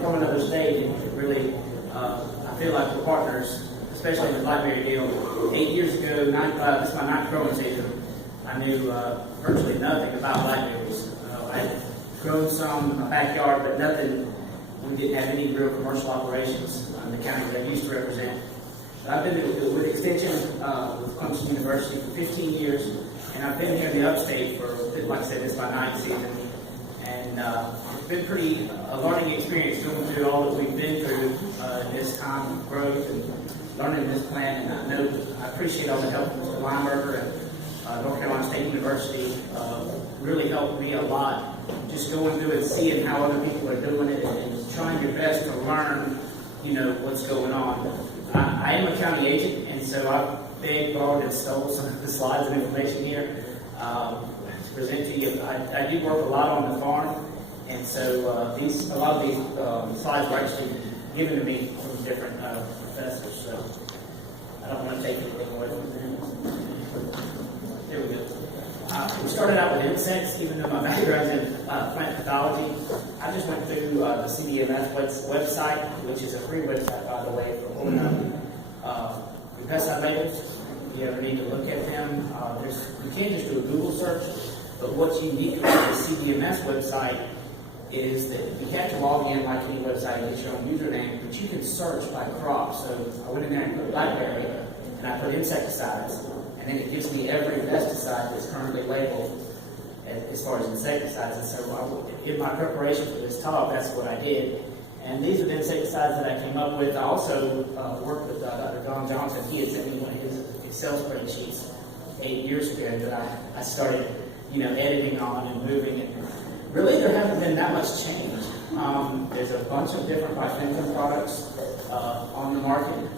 from another state, and it really, I feel like we're partners, especially in the blackberry deal. 8 years ago, this is my ninth growing season, I knew virtually nothing about blackberries. I had grown some in my backyard, but nothing. We didn't have any real commercial operations in the county that I used to represent. But I've been with Extension with Clemson University for 15 years, and I've been here in the upstate for, like I said, this is my ninth season. And it's been pretty a learning experience going through all that we've been through in this time of growth and learning this plant. And I appreciate all the help of Mr. Weinberger and North Carolina State University. Really helped me a lot, just going through and seeing how other people are doing it and trying your best to learn, what's going on. I am a county agent, and so I've begged, borrowed, and stole some of the slides and information here to present to you. I do work a lot on the farm, and so a lot of these slides were actually given to me from different professors. So I don't want to take anything away from them. There we go. We started out with insects, even though my background's in plant pathology. I just went through the CBMS website, which is a free website, by the way, for pulling up the pesticide labels. If you ever need to look at them, you can't just do a Google search, but what's unique about the CBMS website is that you have to log in like any website and get your own username, but you can search by crop. So I went in there and put blackberry, and I put insecticides. And then it gives me every pesticide that's currently labeled as far as insecticides. And so in my preparation for this talk, that's what I did. And these are the insecticides that I came up with. I also worked with Dr. Don Johnson. He had sent me one of his Excel spreadsheets 8 years ago that I started, editing on and moving. And really, there hasn't been that much change. There's a bunch of different bifenthrin products on the market.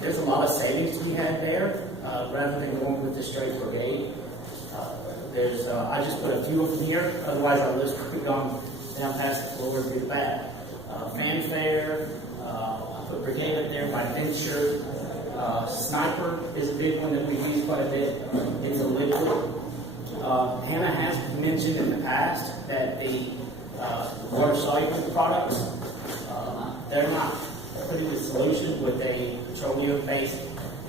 There's a lot of savings to be had there. Rather than going with the straight brigade. I just put a few of them here, otherwise our list could have gone down past the floor through the back. Fanfare, I put brigade up there by Venture. Sniper is a big one that we've used quite a bit. It's a liquid. Hannah has mentioned in the past that the large soluble products, they're not putting the solution with a petroleum base.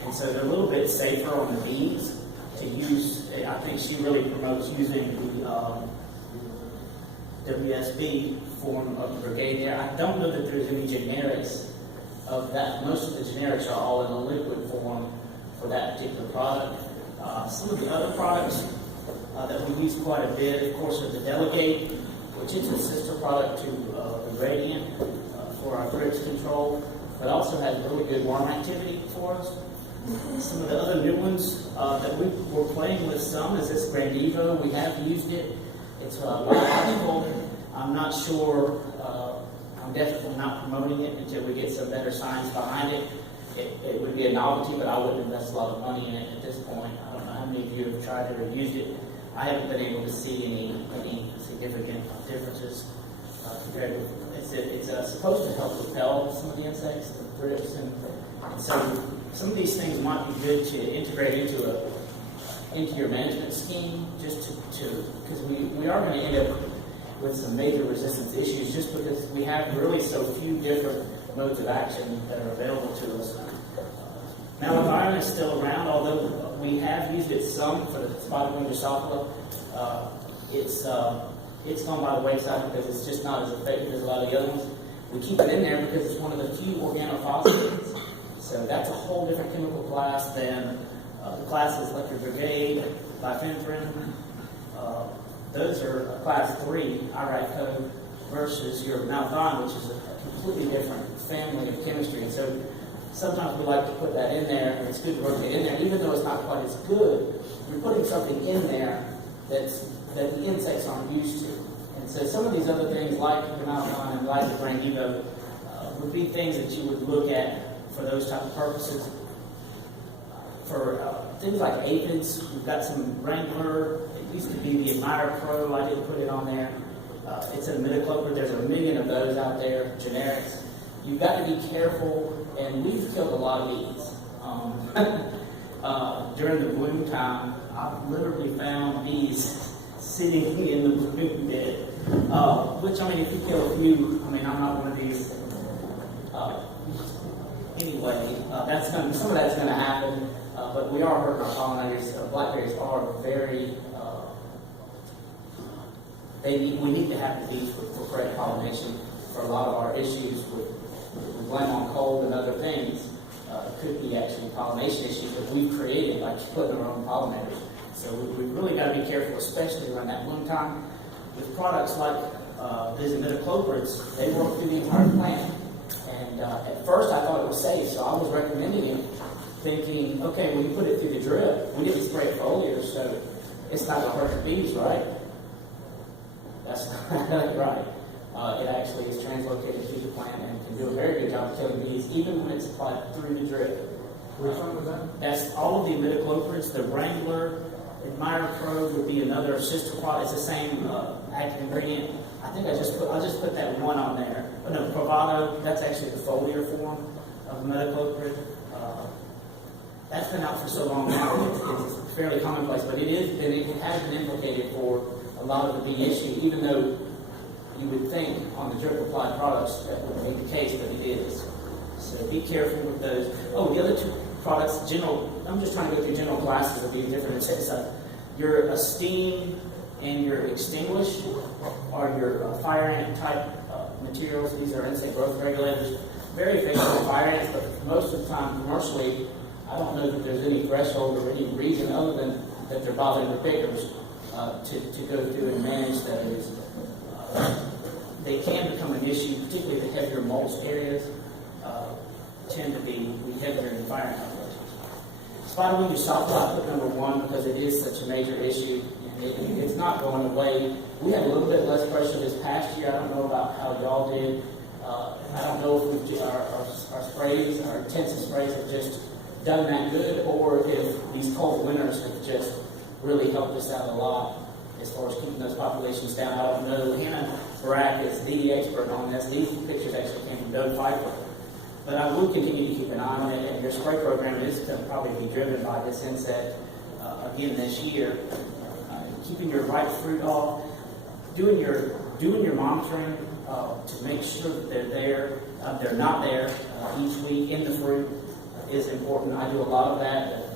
And so they're a little bit safer on the bees to use. I think she really promotes using the WSB form of the brigade there. I don't know that there's any generics of that. Most of the generics are all in a liquid form for that particular product. Some of the other products that we use quite a bit, of course, are the Delegate, which is a sister product to the Radiant for our thrips control, but also has really good worm activity for us. Some of the other new ones that we're playing with some is this Grandivo. We have used it. It's biological. I'm not sure. I'm definitely not promoting it until we get some better science behind it. It would be a novelty, but I wouldn't invest a lot of money in it at this point. I don't know how many of you have tried it or used it. I haven't been able to see any significant differences compared with it's supposed to help repel some of the insects, the thrips, and so some of these things might be good to integrate into your management scheme, just to because we are going to end up with some major resistance issues just because we have really so few different modes of action that are available to us. Now, environment is still around, although we have used it some for the spotted wing Drosophila. It's gone by the wayside because it's just not as effective as a lot of the other ones. We keep it in there because it's one of the few organophosphinates. So that's a whole different chemical class than the classes like your brigade, bifenthrin. Those are class 3 IRAC code versus your malthine, which is a completely different family of chemistry. And so sometimes we like to put that in there, and it's good to rotate in there, even though it's not quite as good. You're putting something in there that the insects aren't used to. And so some of these other things, like the malthine and like the Grandivo, would be things that you would look at for those type of purposes. For things like aphids, we've got some Wrangler. It used to be the Admire Pro. I didn't put it on there. It's a imidacloprid. There's a million of those out there, generics. You've got to be careful, and we've killed a lot of bees. During the bloom time, I've literally found bees sitting in the bloom bed Which, I mean, if you kill a few, I mean, I'm not one of these. Anyway, some of that's going to happen, but we are hurting our pollinators. Blackberries are very, we need to have the bees for correct pollination for a lot of our issues with blame on cold and other things. It could be actually pollination issues that we've created by putting our own pollinators. So we've really got to be careful, especially around that bloom time. With products like these imidacloprids, they work through the entire plant. And at first I thought it was safe, so I was recommending it, thinking, okay, when you put it through the drip, we didn't spray foliar, so it's not going to hurt the bees, right? That's not right. It actually is translocated through the plant and can do a very good job of killing bees, even when it's applied through the drip. Which one was that? That's all of the imidacloprids. The Wrangler, Admire-Pro would be another sister product. It's the same active ingredient. I think I just put that one on there. Oh, no, Bravado, that's actually the foliar form of imidacloprid. That's been out for so long now, it's fairly commonplace, but it has been implicated for a lot of the bee issue, even though you would think on the drip applied products that would be the case, but it is. So be careful with those. Oh, the other two products, I'm just trying to go through general classes of these different insecticides. Your steam and your extinguish are your fire ant type materials. These are insect growth regulators. Very effective for fire ants, but most of the time commercially, I don't know that there's any threshold or any reason other than that they're bothering the pickers to go through and manage those. They can become an issue, particularly the heavier mulch areas tend to be heavier than fire ant populations. Spiderwing Eusophila, I put number one because it is such a major issue. And it's not going away. We had a little bit less pressure this past year. I don't know about how y'all did. I don't know if our sprays, our intensive sprays have just done that good, or if these cold winters have just really helped us out a lot as far as keeping those populations down. I don't know. Hannah Barak is the expert on this. These pictures actually came from Doug Pfeiffer. But I will continue to keep an eye on it, and your spray program is going to probably be driven by this insect again this year. Keeping your right fruit off, doing your monitoring to make sure that they're not there each week in the fruit is important. I do a lot of that.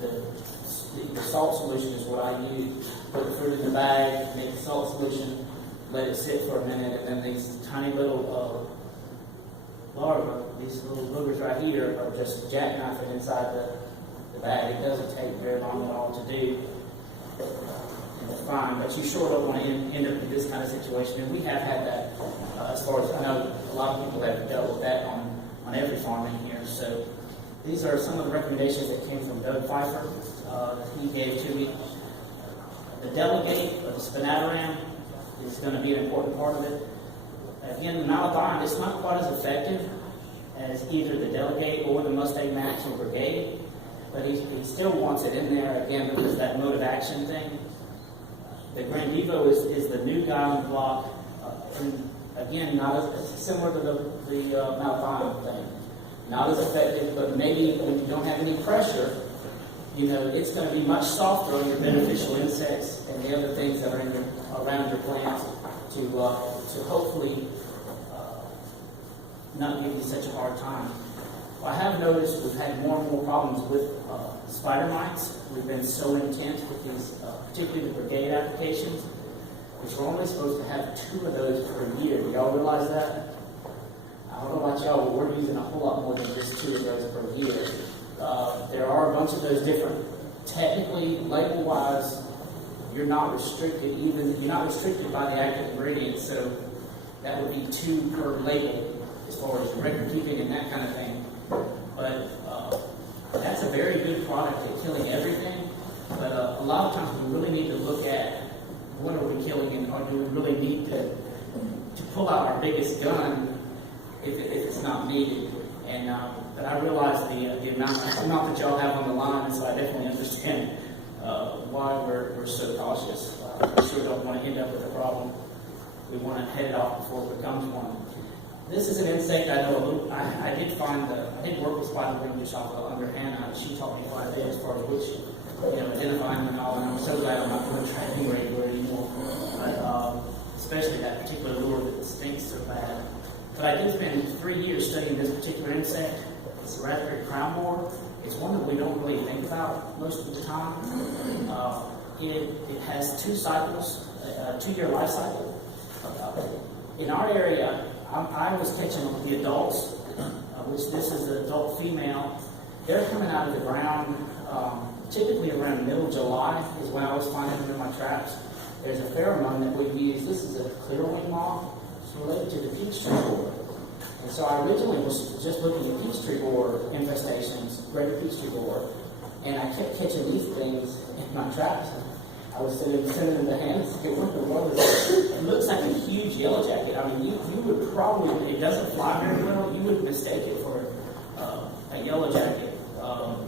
The salt solution is what I use. Put the fruit in the bag, make the salt solution, let it sit for a minute, and then these tiny little larvae, these little boogers right here, are just jackknifing inside the bag. It doesn't take very long at all to do. It's fine, but you sure don't want to end up in this kind of situation. And we have had that as far as I know, a lot of people have dealt with that on every farm in here. So these are some of the recommendations that came from Doug Pfeiffer. He gave to me. The delegate, or the spinatoram, is going to be an important part of it. Again, the malathion, it's not quite as effective as either the delegate or the Mustang Max or Brigade, but he still wants it in there, again, because of that mode of action thing. The Grandivo is the new guy on the block, and again, not as similar to the malathion thing. Not as effective, but maybe when you don't have any pressure, it's going to be much softer on your beneficial insects and the other things that are around your plants to hopefully not give you such a hard time. Well, I have noticed we've had more and more problems with spider mites. We've been so intense with these, particularly the Brigade applications, which we're only supposed to have 2 of those per year. Do y'all realize that? I don't know about y'all, but we're using a whole lot more than just 2 of those per year. There are a bunch of those different, technically, label-wise, you're not restricted by the active ingredients, so that would be 2 per label as far as record keeping and that kind of thing. But that's a very good product at killing everything. But a lot of times we really need to look at what are we killing, or do we really need to pull out our biggest gun if it's not needed. And but I realize the amount that y'all have on the line, so I definitely understand why we're so cautious. We sure don't want to end up with a problem. We want to head it off before it becomes one. This is an insect I know a little. I did work with Spiderwing Eusophila under Hannah. She taught me quite a bit as far as which, identifying them and all. And I'm so glad I'm not doing training regular anymore. But especially that particular lure that stinks so bad. But I did spend 3 years studying this particular insect. It's the raspberry crown borer. It's one that we don't really think about most of the time. It has 2 cycles, a 2-year life cycle. In our area, I was catching the adults, which this is an adult female. They're coming out of the ground typically around middle July is when I was finding them in my traps. There's a pheromone that we use. This is a clearwing moth. It's related to the peach tree borer. And so I originally was just looking at peach tree borer infestations, greater peach tree borer, and I kept catching these things in my traps. I was sending them to Hannah. What in the world is this? It looks like a huge yellow jacket. I mean, you would probably, it doesn't fly very well, you would mistake it for a yellow jacket on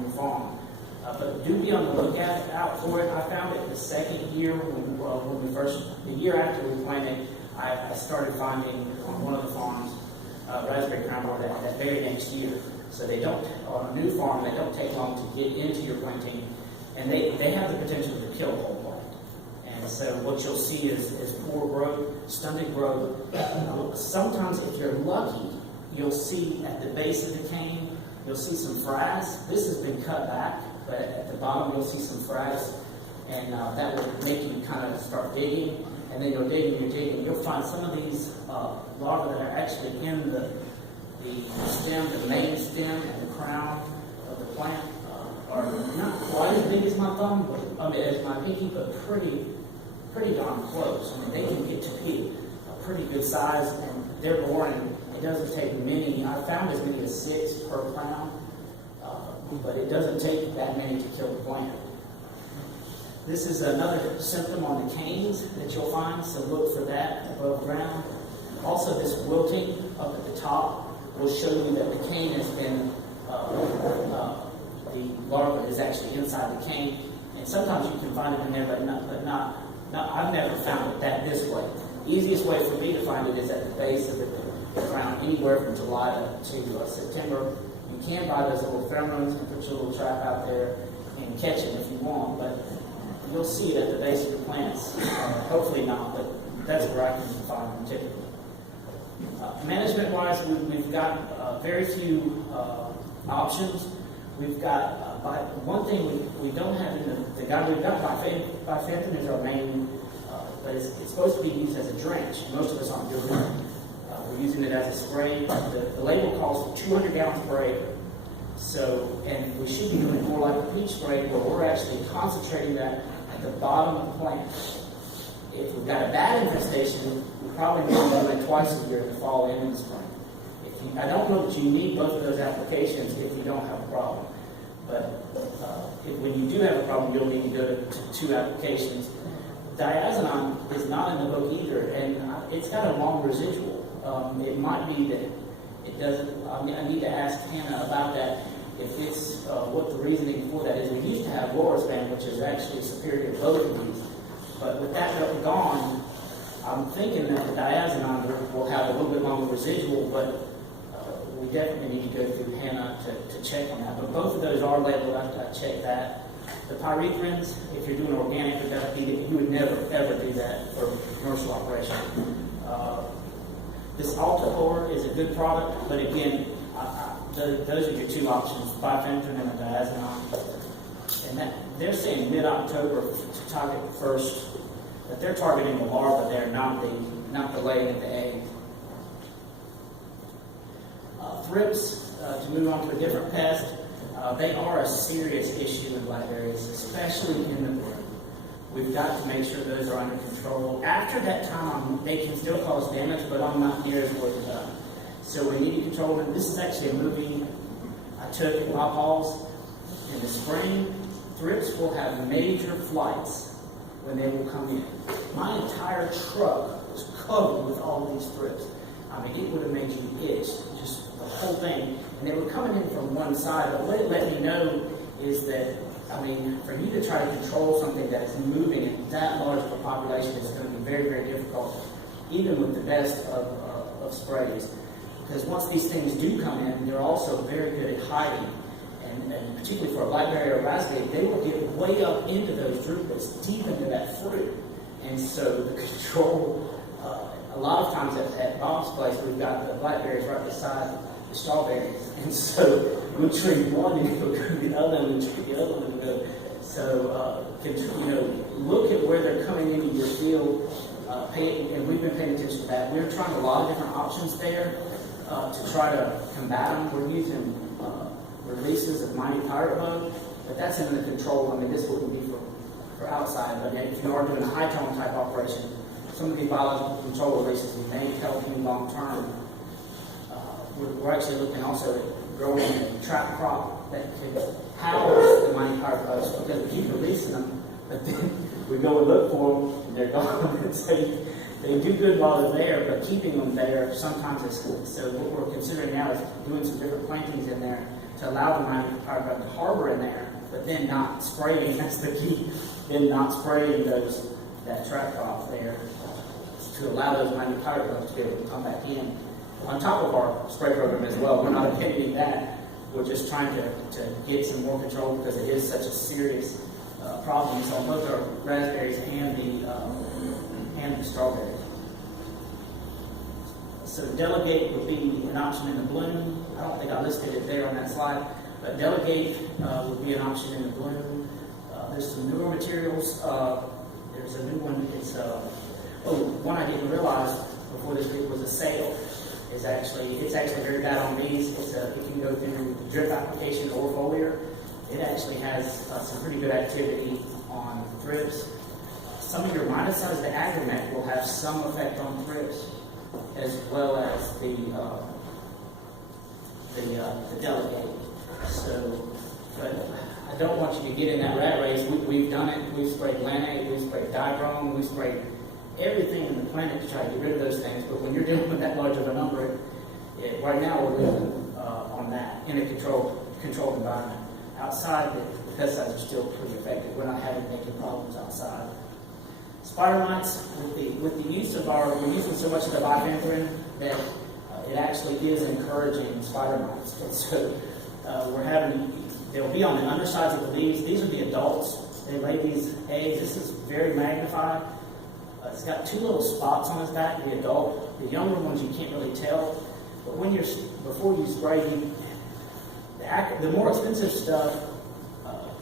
your farm. But do be on the lookout out for it. I found it the second year the year after we planted, I started finding on one of the farms raspberry crown borer that very next year. So they don't, on a new farm, they don't take long to get into your planting, and they have the potential to kill a whole plant. And so what you'll see is poor growth, stunted growth. Sometimes if you're lucky, you'll see at the base of the cane, you'll see some frags. This has been cut back, but at the bottom you'll see some frags, and that will make you kind of start digging, and then you'll dig and you're digging. You'll find some of these larvae that are actually in the stem, the main stem and the crown of the plant are not quite as big as my thumb, as my pinky, but pretty darn close. I mean, they can get to be a pretty good size, and they're boring. It doesn't take many. I found as many as 6 per crown, but it doesn't take that many to kill the plant. This is another symptom on the canes that you'll find, so look for that above ground. Also, this wilting up at the top will show you that the cane has been, the larva is actually inside the cane, and sometimes you can find it in there, but not. I've never found it this way. Easiest way for me to find it is at the base of the crown, anywhere from July to September. You can buy those little pheromones and put your little trap out there and catch them if you want, but you'll see it at the base of the plants. Hopefully not, but that's where I can find them typically. Management-wise, we've got very few options. We've got one thing we don't have in the guide. We've got bifenthrin is our main, but it's supposed to be used as a drench. Most of us aren't doing it. We're using it as a spray. The label calls for 200 gallons per acre. So, and we should be doing more like a peach spray, where we're actually concentrating that at the bottom of the plant. If we've got a bad infestation, we probably need to do it twice a year, in the fall and in the spring. I don't know that you need both of those applications if you don't have a problem. But when you do have a problem, you'll need to go to 2 applications. Diazinon is not in the book either, and it's got a long residual. It might be that it doesn't. I need to ask Hannah about that. If it's what the reasoning for that is. We used to have Lorisban, which is actually superior to both of these. But with that gone, I'm thinking that the diazinon will have a little bit longer residual, but we definitely need to go through Hannah to check on that. But both of those are labeled. I checked that. The pyrethrins, if you're doing organic, you would never, ever do that for commercial operation. This Altacor is a good product, but again, those are your 2 options, bifenthrin and a diazinon. And they're saying mid-October to target first, but they're targeting the larva there, not the laying of the egg. Thrips, to move on to a different pest, they are a serious issue in blackberries, especially in the bloom. We've got to make sure those are under control. After that time, they can still cause damage, but I'm not near as worried about it. So we need to control them. This is actually a movie I took at Bob Hall's in the spring. Thrips will have major flights when they will come in. My entire truck was covered with all of these thrips. I mean, it would have made you itch, just the whole thing. And they were coming in from one side, but what it let me know is that, I mean, for you to try to control something that is moving in that large of a population is going to be very, very difficult, even with the best of sprays. Because once these things do come in, they're also very good at hiding. And particularly for a blackberry or raspberry, they will get way up into those drupelets, deep into that fruit. And so the control, a lot of times at Bob's place, we've got the blackberries right beside the strawberries. And so we'll treat one and it'll go to the other, and we'll treat the other one and go. So, look at where they're coming into your field, and we've been paying attention to that. We're trying a lot of different options there to try to combat them. We're using releases of mighty pirate bug, but that's in the control. I mean, this wouldn't be for outside, but if you are doing a high tone type operation, some of these biological control releases may help you long term. We're actually looking also at growing a trap crop that could house the mighty pirate bugs, because we keep releasing them, but then we go and look for them and they're gone. So they do good while they're there, but keeping them there sometimes is good. So what we're considering now is doing some different plantings in there to allow the mighty pirate bug to harbor in there, but then not spraying. That's the key. Then not spraying that trap crop there to allow those mighty pirate bugs to be able to come back in. On top of our spray program as well, we're not abandoning that. We're just trying to get some more control, because it is such a serious problem. So on both our raspberries and the strawberries. So delegate would be an option in the bloom. I don't think I listed it there on that slide, but delegate would be an option in the bloom. There's some newer materials. There's a new one. It's one I didn't realize before this week was a sale. It's actually very bad on bees. If you go through drip application or foliar, it actually has some pretty good activity on thrips. Some of your miticides, the agromet, will have some effect on thrips, as well as the delegate. So, but I don't want you to get in that rat race. We've done it. We've sprayed lanate, we've sprayed dibrome, we've sprayed everything in the planet to try to get rid of those things. But when you're dealing with that large of a number, right now we're living on that in a controlled environment. Outside, the pesticides are still pretty effective. We're not having making problems outside. Spider mites, with the use of we're using so much of the bifenthrin that it actually is encouraging spider mites. And so they'll be on the undersides of the leaves. These are the adults. They lay these eggs. This is very magnified. It's got two little spots on its back, the adult. The younger ones you can't really tell. But before you spray, the more expensive stuff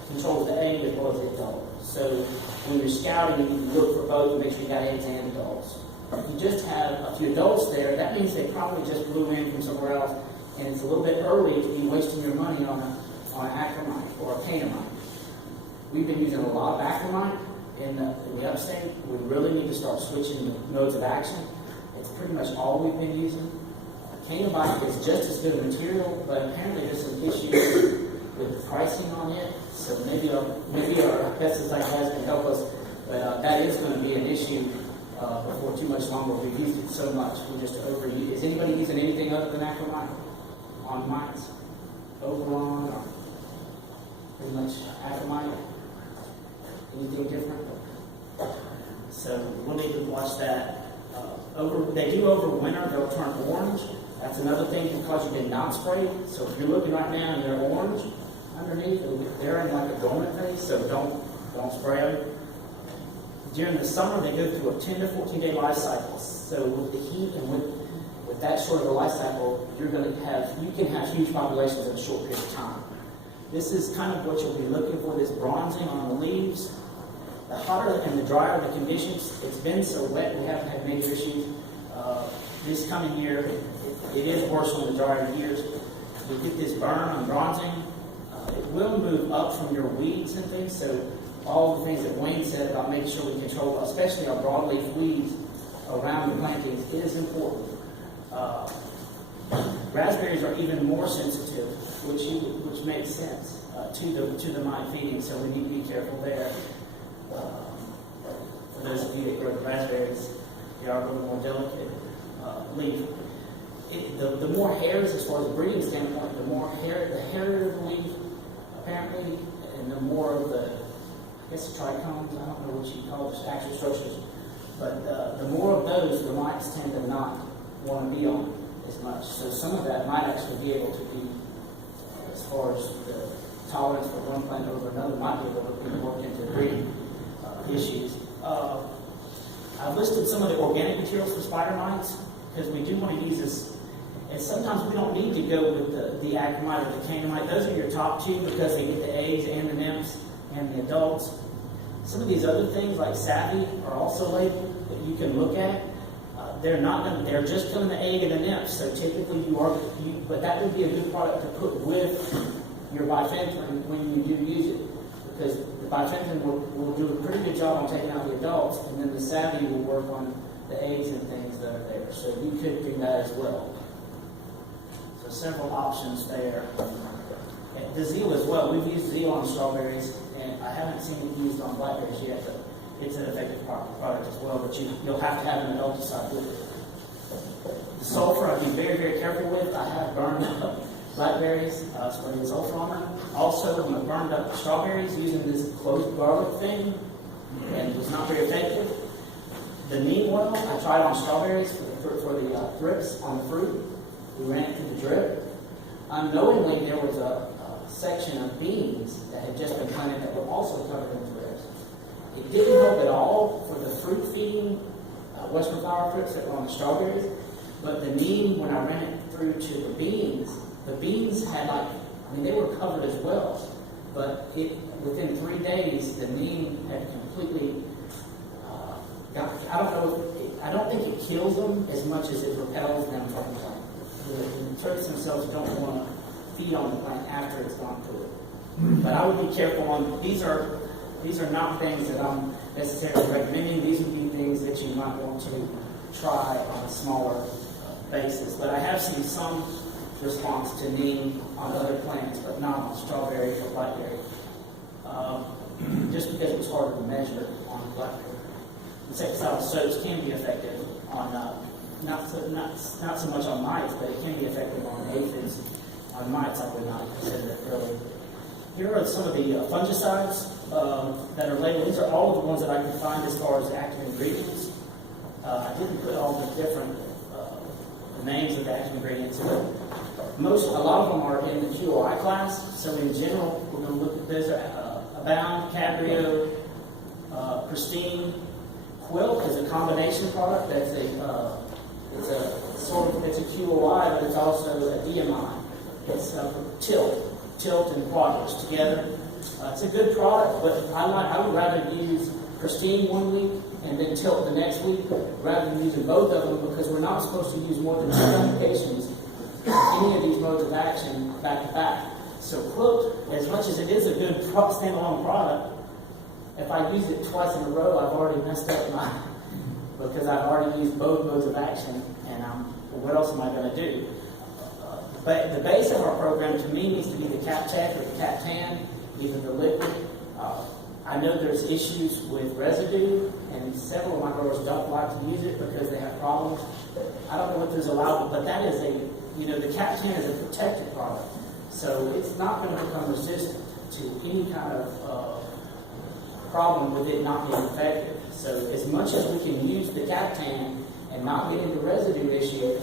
controls the egg as well as the adult. So when you're scouting, you need to look for both and make sure you got eggs and adults. If you just have a few adults there, that means they probably just blew in from somewhere else, and it's a little bit early to be wasting your money on an acromite or a cainamite. We've been using a lot of acromite in the upstate. We really need to start switching the modes of action. It's pretty much all we've been using. Cainamite is just as good a material, but apparently there's some issues with the pricing on it. So maybe our pesticide guys can help us, but that is going to be an issue before too much longer. We've used it so much, we just overuse. Is anybody using anything other than acromite on mites? Overon or pretty much acromite? Anything different? So we'll need to watch that. They do overwinter, they'll turn orange. That's another thing because you did not spray. So if you're looking right now and they're orange underneath, they're in like a dormant phase, so don't spray them. During the summer, they go through a 10 to 14 day life cycle. So with the heat and with that short of a life cycle, you can have huge populations in a short period of time. This is kind of what you'll be looking for, this bronzing on the leaves. The hotter and the drier the conditions, it's been so wet, we haven't had major issues. This coming year, it is worse on the drier years. You get this burn and bronzing. It will move up from your weeds and things, so all the things that Wayne said about making sure we control, especially our broadleaf weeds around the plantings, is important. Raspberries are even more sensitive, which makes sense to the mite feeding, so we need to be careful there. For those of you that grow raspberries, they are a little more delicate leaf. The more hairs, as far as a breeding standpoint, the hairier the leaf, apparently, and the more of the, I guess, trichomes, I don't know what you call it, actual structures, but the more of those, the mites tend to not want to be on as much. So some of that might actually be able to be, as far as the tolerance for one plant over another, might be able to be worked into breeding issues. I've listed some of the organic materials for spider mites because we do want to use this. And sometimes we don't need to go with the acromite or the canomite. Those are your top two because they get the eggs and the nymphs and the adults. Some of these other things like savvy are also labeled that you can look at. They're just killing the egg and the nymphs. So typically but that would be a good product to put with your bifenthrin when you do use it. Because the bifenthrin will do a pretty good job on taking out the adults, and then the savvy will work on the eggs and things that are there. So you could do that as well. So several options there. And the zeal as well. We've used zeal on strawberries, and I haven't seen it used on blackberries yet, but it's an effective product as well, but you'll have to have an adulticide with it. The sulfur I'd be very, very careful with. I have burned up blackberries, spraying sulfur on them. Also, we burned up strawberries using this clove garlic thing, and it was not very effective. The neem oil, I tried on strawberries for the thrips on the fruit. We ran it through the drip. Unknowingly, there was a section of beans that had just been planted that were also covered in thrips. It didn't help at all for the fruit feeding western flower thrips that were on the strawberries, but the neem, when I ran it through to the beans had they were covered as well, but within 3 days, the neem had completely I don't think it kills them as much as it repels them from the plant. The turds themselves don't want to feed on the plant after it's gone through it. But I would be careful on these are not things that I'm necessarily recommending. These would be things that you might want to try on a smaller basis. But I have seen some response to neem on other plants, but not on strawberry or blackberry, just because it was harder to measure on blackberry. Insecticidal soaps can be effective on not so much on mites, but it can be effective on aphids. On mites, I would not consider it really. Here are some of the fungicides that are labeled. These are all of the ones that I could find as far as active ingredients. I didn't put all the different names of the active ingredients, but a lot of them are in the QOI class. So in general, we're going to look at this. Abound, Cabrio, Pristine. Quilt is a combination product. It's a QOI, but it's also a DMI. It's Tilt and Quadrants together. It's a good product, but I would rather use Pristine 1 week and then Tilt the next week, rather than using both of them, because we're not supposed to use more than 2 applications any of these modes of action back to back. So Quilt, as much as it is a good standalone product, if I use it twice in a row, I've already messed up because I've already used both modes of action, and what else am I going to do? But the base of our program, to me, needs to be the Cap Tech or the Cap Tan, either the liquid. I know there's issues with residue, and several of my growers don't like to use it because they have problems. I don't know what there's allowed, but that is the Cap Tan is a protected product, so it's not going to become resistant to any kind of problem with it not being effective. So as much as we can use the Cap Tan and not get into residue issues,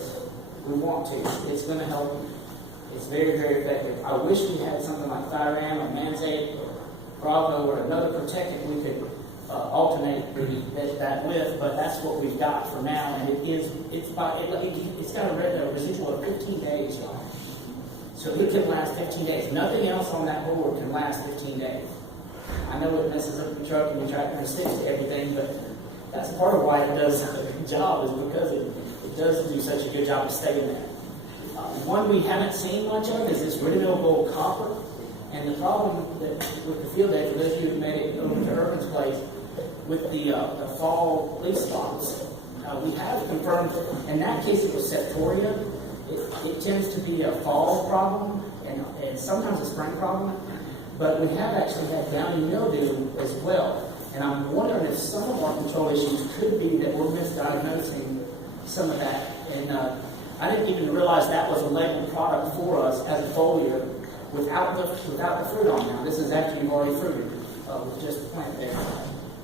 we want to. It's going to help. It's very, very effective. I wish we had something like Thyram or Manzate or Bravo or another protectant we could alternate that with, but that's what we've got for now, and it's got a residual of 15 days, y'all. So it can last 15 days. Nothing else on that board can last 15 days. I know it messes up the truck and the tractor and sticks to everything, but that's part of why it does a good job, is because it does do such a good job of staying there. One we haven't seen much of is this Ridinil Gold Copper. And the problem with the field day, for those of you who made it over to Urban's place, with the fall leaf spots, we have confirmed, in that case it was Septoria. It tends to be a fall problem and sometimes a spring problem. But we have actually had downy mildew as well. And I'm wondering if some of our control issues could be that we're misdiagnosing some of that. And I didn't even realize that was a labeled product for us as a foliar without the fruit on now. This is after you've already fruited with just the plant there.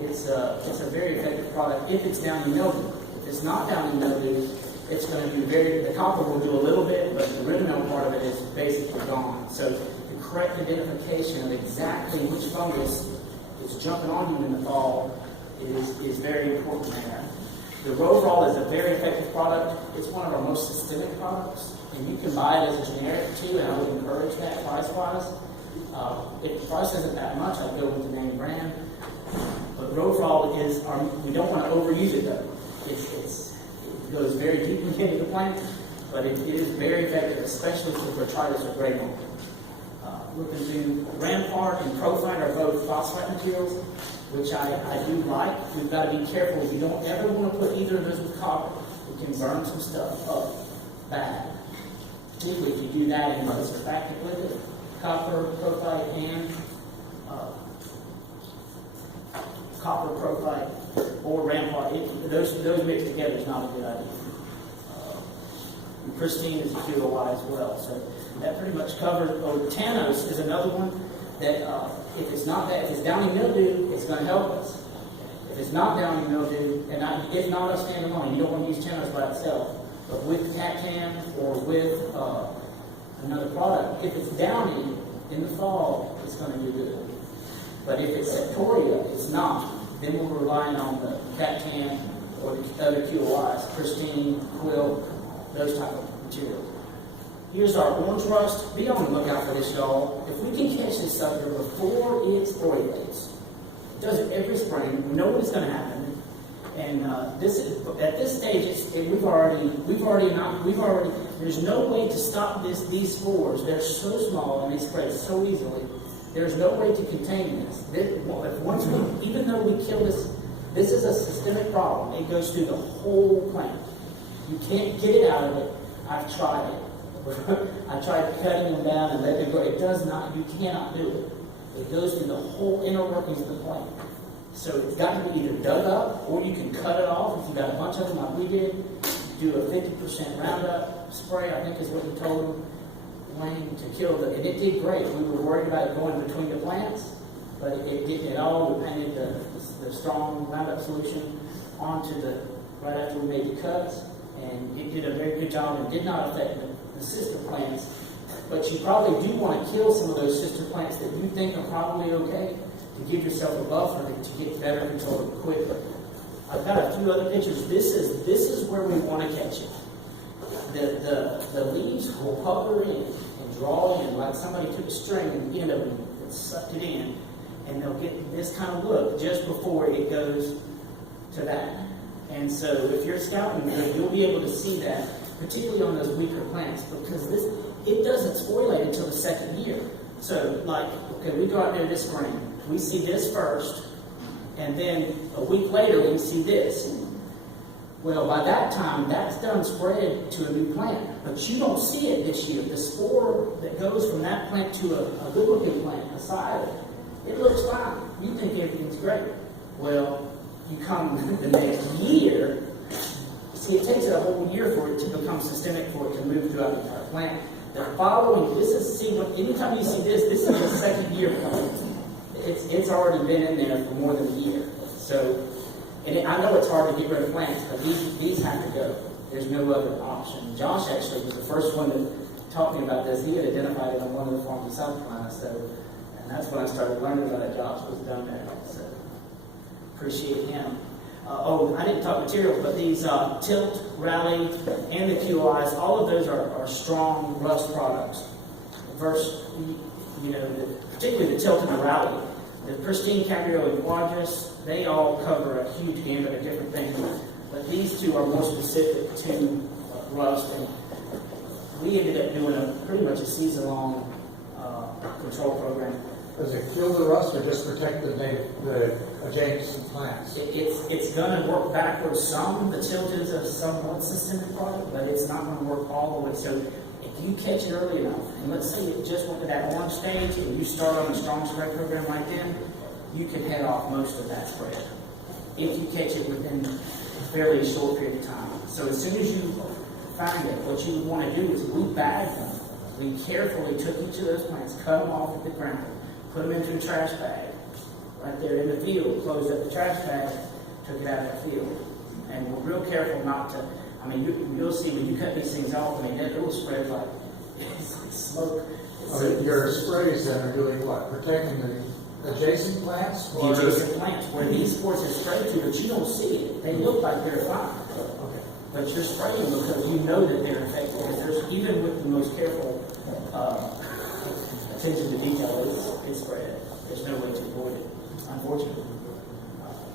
It's a very effective product if it's downy mildew. If it's not downy mildew, it's going to do the copper will do a little bit, but the Ridinil part of it is basically gone. So the correct identification of exactly which fungus is jumping on you in the fall is very important there. The Rollins is a very effective product. It's one of our most systemic products, and you can buy it as a generic too, and I would encourage that price-wise. If the price isn't that much, I'd go with the name brand. But Rollins is, we don't want to overuse it though. It goes very deeply into the plant, but it is very effective, especially for botrytis or gray mold. Looking to Rampart and Profite are both phosphate materials, which I do like. We've got to be careful. We don't ever want to put either of those with copper. It can burn some stuff up bad. Particularly if you do that in a surfactant liquid, copper, Profite, and copper, Profite, or Rampart. Those mixed together is not a good idea. Pristine is a QOI as well. So that pretty much covers. Tanos is another one that if it's downy mildew, it's going to help us. If it's not downy mildew, and if not a standalone, you don't want to use Tanos by itself, but with Cactam or with another product, if it's downy in the fall, it's going to do good. But if it's Septoria, it's not. Then we're relying on the Cactam or the other QOIs, Pristine, Quill, those type of materials. Here's our orange rust. Be on the lookout for this, y'all. If we can catch this sucker before it foliates, it does it every spring. We know what is going to happen. And at this stage, there's no way to stop these spores. They're so small and they spread so easily. There's no way to contain this. Even though we kill this is a systemic problem. It goes through the whole plant. You can't get it out of it. I've tried it. I tried cutting them down and letting it go. It does not, you cannot do it. It goes through the whole inner workings of the plant. So it's got to be either dug up or you can cut it off. If you got a bunch of them like we did, do a 50% Roundup spray, I think is what he told Wayne, to kill and it did great. We were worried about it going between the plants, but it all depended the strong Roundup solution onto right after we made the cuts, and it did a very good job and did not affect the sister plants. But you probably do want to kill some of those sister plants that you think are probably okay to give yourself a buffer to get better control quicker. I've got a few other pictures. This is where we want to catch it. The leaves will pucker in and draw in like somebody took a string and the end of it and sucked it in, and they'll get this kind of look just before it goes to that. And so if you're scouting, you'll be able to see that, particularly on those weaker plants, because it doesn't spoliate until the second year. So we go out there this spring, we see this first, and then a week later we see this. Well, by that time, that's done spread to a new plant, but you don't see it this year. The spore that goes from that plant to a good-looking plant beside it looks fine. You think everything's great. Well, you come the next year, see, it takes a whole year for it to become systemic, for it to move throughout the entire plant. The following, anytime you see this is the second year plant. It's already been in there for more than a year. So, I know it's hard to get rid of plants, but these have to go. There's no other option. Josh actually was the first one that taught me about this. He had identified it on one of the farms in South Carolina, and that's when I started learning about it. Josh was done that. So, appreciate him. I didn't talk materials, but these Tilt, Rally, and the QIs, all of those are strong rust products. Particularly the Tilt and the Rally. The Pristine, Cabrio, and Quadris, they all cover a huge gamut of different things. But these two are more specific to rust, and we ended up doing pretty much a season-long control program. Does it kill the rust or just protect the adjacent plants? It's going to work backwards some. The Tilt is a somewhat systemic product, but it's not going to work all the way. So if you catch it early enough, and let's say it just went to that orange stage, and you start on a strong spray program right then, you can head off most of that spread if you catch it within a fairly short period of time. So as soon as you find it, what you would want to do is we bagged them. We carefully took each of those plants, cut them off at the ground, put them into a trash bag right there in the field, closed up the trash bag, took it out of the field. And we're real careful not to, you'll see when you cut these things off, it will spread it's like smoke. Your sprays then are doing what? Protecting adjacent plants? The or- adjacent plants, where these spores have sprayed to, but you don't see it. They look like they're fine. Okay. But you're spraying because you know that they're infected. Because there's, even with the most careful attention to detail, it's spread. There's no way to avoid it, unfortunately.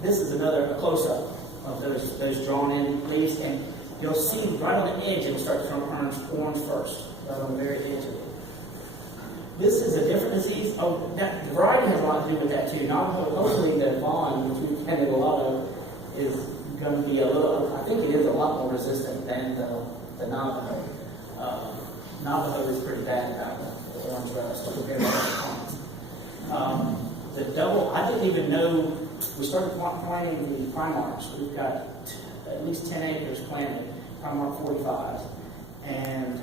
This is a close-up of those drawn in leaves, and you'll see right on the edge it'll start to turn orange first, right on the very edge of it. This is a different disease. Oh, that the variety has a lot to do with that too. Hopefully the Vaughn, which we've handed a lot of, is going to be a little. I think it is a lot more resistant than the Navajo. Navajo is pretty bad about the orange rust compared to other the double. I didn't even know. We started planting the Primarchs. We've got at least 10 acres planted, Primarch 45s, and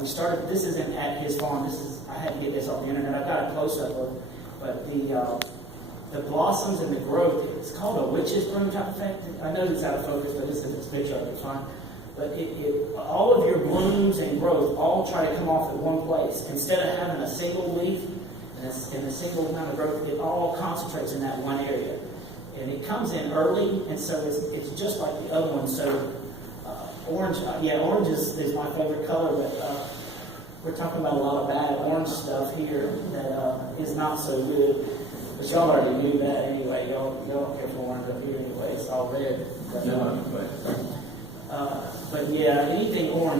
we started. This isn't at his farm. This is. I had to get this off the internet. I've got a close-up of, but the blossoms and the growth. It's called a witch's broom type effect. I know it's out of focus, but this is this picture of it's fine. But all of your blooms and growth all try to come off at one place instead of having a single leaf and a single amount of growth. It all concentrates in that one area, and it comes in early, and so it's just like the other one. So orange, orange is my favorite color, but we're talking about a lot of bad orange stuff here that is not so good. But y'all already knew that anyway. Y'all don't care for orange up here anyway. It's all red. But yeah, anything orange.